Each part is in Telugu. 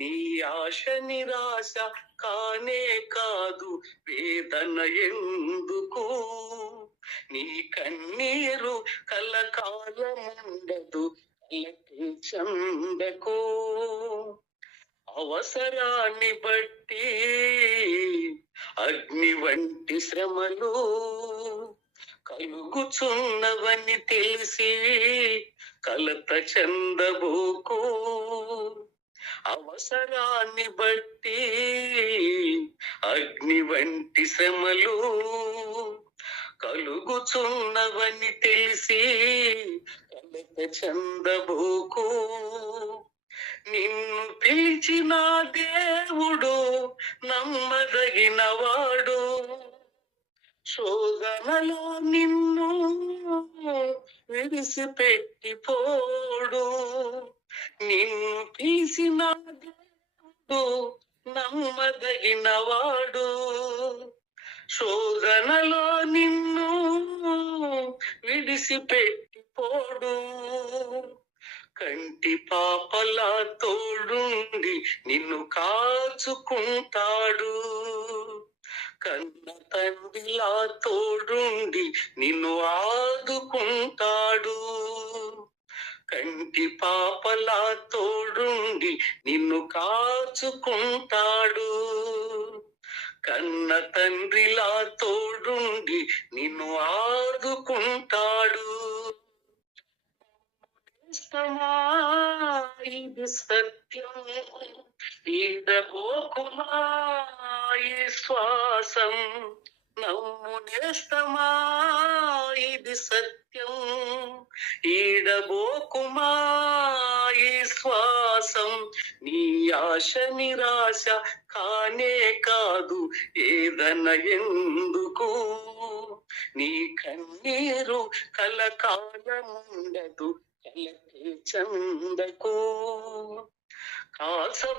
నీ ఆశ నిరాశ కానే కాదు వేదన ఎందుకు? నీ కన్నీరు కలకాలముండదు చందకు అవసరాన్ని బట్టి అగ్ని వంటి శ్రమలు కలుగుచున్నవని తెలిసి కలత చందబోకు. అవసరాన్ని బట్టి అగ్ని వంటి శ్రమలు కలుగుచున్నవని తెలిసి కలత చందబోకు. నిన్ను పిలిచిన దేవుడు నమ్మదగినవాడు. శోధనలో నిన్ను విడిసిపెట్టిపోడు నిన్ను పిలిచిన దేవుడు నమ్మదగినవాడు. శోధనలో నిన్ను విడిసిపెట్టిపోడు. కంటి పాపలా తోడుండి నిన్ను కాచుకుంటాడు. కన్న తండ్రిలా తోడుండి నిన్ను ఆదుకుంటాడు. కంటి పాపలా తోడుండి నిన్ను కాచుకుంటాడు. కన్న తండ్రిలా తోడుండి నిన్ను ఆదుకుంటాడు. ఇది సత్యం. ఈడబోకుమా ఈ శ్వాసం. నమ్ము నేస్తమా? ఇది సత్యం. ఈడబోకుమా? ఈ శ్వాసం. నీ ఆశ నిరాశ కానే కాదు ఏదన ఎందుకు? నీ కన్నీరు కలకాలముండదు కలకే చందకు. కాసబడకపోతే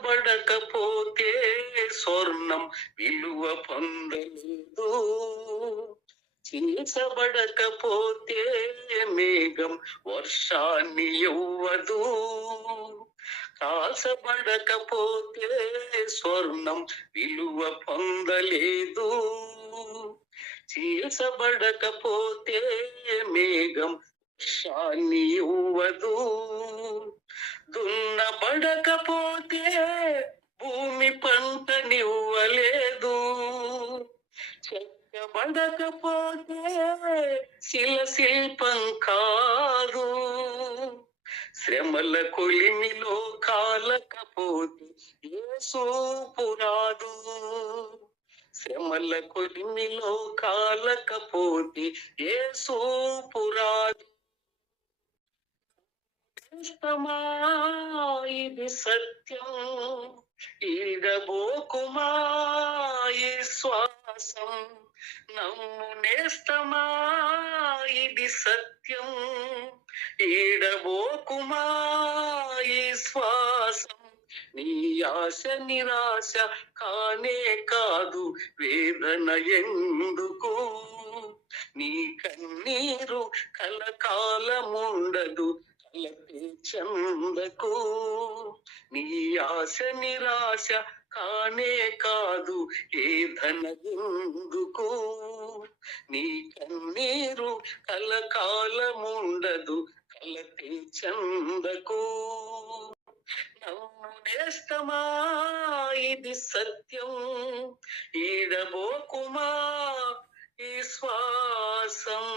స్వర్ణం విలువ పొందలేదు. చించబడకపోతే మేఘం వర్షాన్ని ఇవ్వదు. కాసబడకపోతే స్వర్ణం విలువ పొందలేదు. చీల్చబడకపోతే మేఘం వర్షాన్ని ఇవ్వదు. దున్నబడకపోతే భూమి పంటనివ్వలేదు. చెక్కబడకపోతే శిల శిల్పం కాదు. శ్రమల కొలిమిలో కాలకపోతే ఏ సూపురాదు శ్రమల కొలిమిలో కాలకపోతే ఏ సూపురాదు ఇష్టమా ఇది సత్యం. ఈడబోకుమా ఈ శ్వాసం నమ్ము నేస్తమా ఇది సత్యం. ఈడబోకుమా ఈ శ్వాసం నీ ఆశ నిరాశ కానే కాదు వేదన ఎందుకు? నీ కన్నీరు కలకాలముండదు కలపే చందకు. నీ ఆశ నిరాశ కానే కాదు ఏ ధనగుందుకు నీ కన్నీరు కలకాలముండదు కలతే చందకు. నన్ను నేస్తమా ఇది సత్యం. ఈడబోకుమా ఈ శ్వాసం.